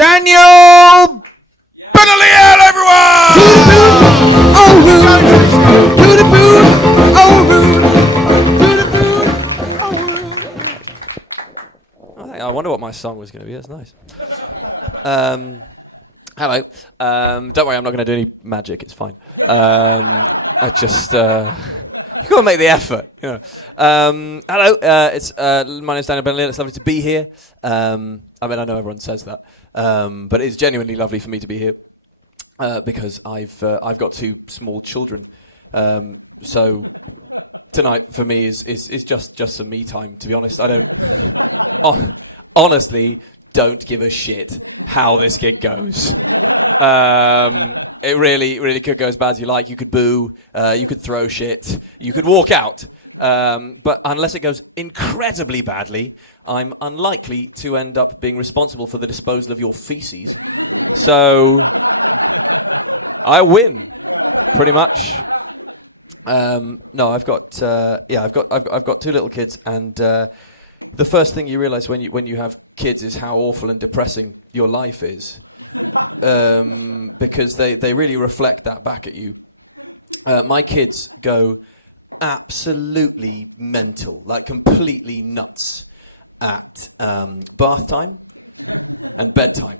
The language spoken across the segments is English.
Daniel Benaliel, everyone! Oh, rude. To the boot. Oh, rude. To the boot. Oh, rude. I wonder what my song was going to be. That's nice. Hello. Don't worry, I'm not going to do any magic. It's fine. I just... You've got to make the effort. You know. Hello. My name's Daniel Benaliel. It's lovely to be here. I mean, I know everyone says that. But it's genuinely lovely for me to be here. Because I've got two small children. So tonight for me is just some me time, to be honest. I don't... honestly, don't give a shit how this gig goes. It really could go as bad as you like. You could boo, you could throw shit, you could walk out. But unless it goes incredibly badly, I'm unlikely to end up being responsible for the disposal of your feces. So I win, pretty much. No, I've got two little kids, and the first thing you realise when you have kids is how awful and depressing your life is. Because they really reflect that back at you. My kids go absolutely mental, like completely nuts at bath time and bedtime.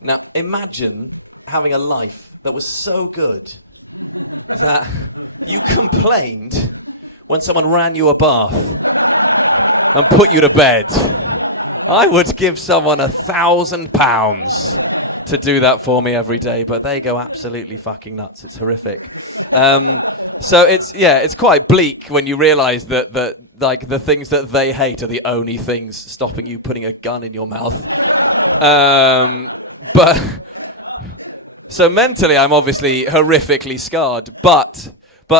Now, imagine having a life that was so good that you complained when someone ran you a bath and put you to bed. I would give someone £1,000 to do that for me every day, but they go absolutely fucking nuts. It's horrific. So it's quite bleak when you realise that like the things that they hate are the only things stopping you putting a gun in your mouth. But so mentally, I'm obviously horrifically scarred, but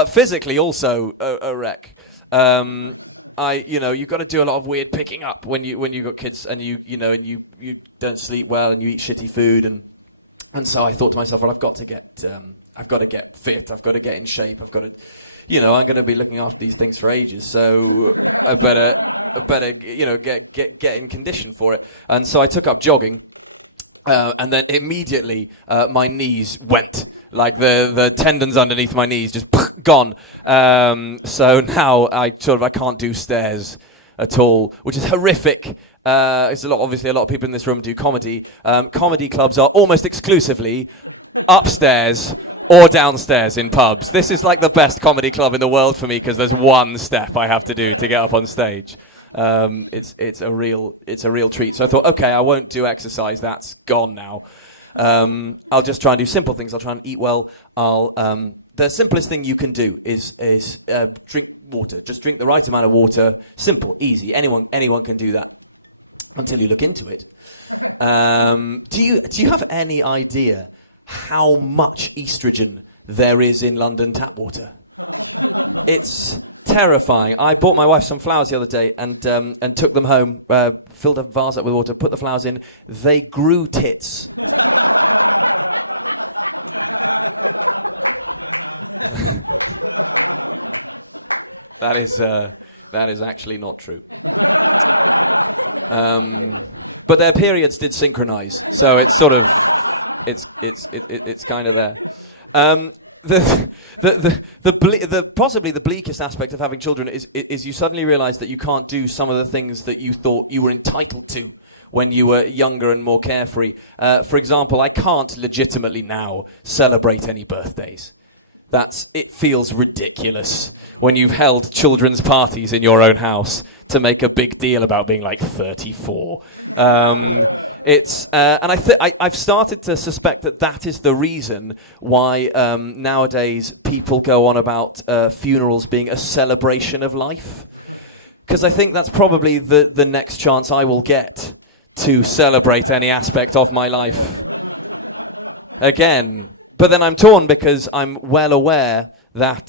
physically also a wreck. You've got to do a lot of weird picking up when you got kids, and you don't sleep well and you eat shitty food, and so I thought to myself, well, I've got to get fit, I've got to get in shape, I've got to, I'm going to be looking after these things for ages, so I better get in condition for it, and so I took up jogging. And then immediately my knees went, like the tendons underneath my knees just gone. So now I can't do stairs at all, which is horrific. Obviously a lot of people in this room do comedy. Comedy clubs are almost exclusively upstairs or downstairs in pubs. This is like the best comedy club in the world for me because there's one step I have to do to get up on stage. It's a real treat. So I thought, okay, I won't do exercise. That's gone now. I'll just try and do simple things. I'll try and eat well. The simplest thing you can do is drink water. Just drink the right amount of water. Simple, easy. Anyone can do that until you look into it. Do you have any idea how much estrogen there is in London tap water? It's terrifying. I bought my wife some flowers the other day and took them home, filled a vase up with water, put the flowers in. They grew tits. That is actually not true. But their periods did synchronize, so it's sort of it's kind of there. The possibly the bleakest aspect of having children is you suddenly realise that you can't do some of the things that you thought you were entitled to when you were younger and more carefree. For example, I can't legitimately now celebrate any birthdays. It feels ridiculous when you've held children's parties in your own house to make a big deal about being like 34. And I've started to suspect that is the reason why nowadays people go on about funerals being a celebration of life. Because I think that's probably the next chance I will get to celebrate any aspect of my life again. But then I'm torn because I'm well aware that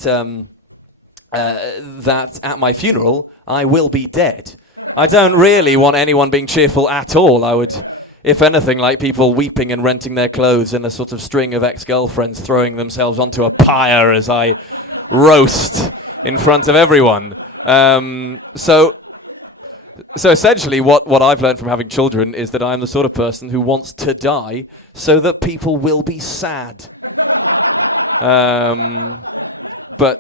that at my funeral I will be dead. I don't really want anyone being cheerful at all. I would, if anything, like people weeping and renting their clothes and a sort of string of ex-girlfriends throwing themselves onto a pyre as I roast in front of everyone. So So essentially, what I've learned from having children is that I'm the sort of person who wants to die so that people will be sad. But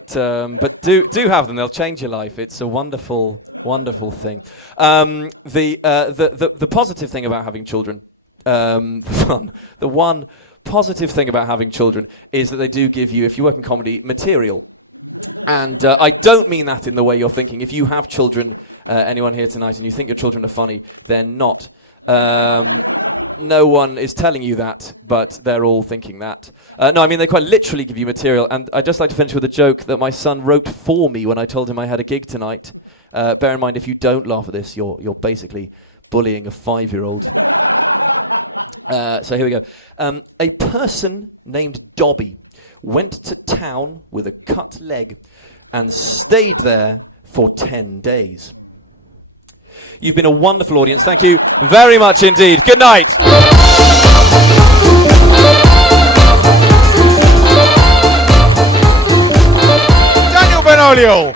do have them. They'll change your life. It's a wonderful, wonderful thing. The positive thing about having children, the one positive thing about having children is that they do give you, if you work in comedy, material. And I don't mean that in the way you're thinking. If you have children, anyone here tonight, and you think your children are funny, they're not. No one is telling you that, but they're all thinking that. No, I mean, they quite literally give you material. And I'd just like to finish with a joke that my son wrote for me when I told him I had a gig tonight. Bear in mind, if you don't laugh at this, you're basically bullying a 5-year-old. So here we go. A person named Dobby went to town with a cut leg and stayed there for 10 days. You've been a wonderful audience. Thank you very much indeed. Good night. Daniel Benolio.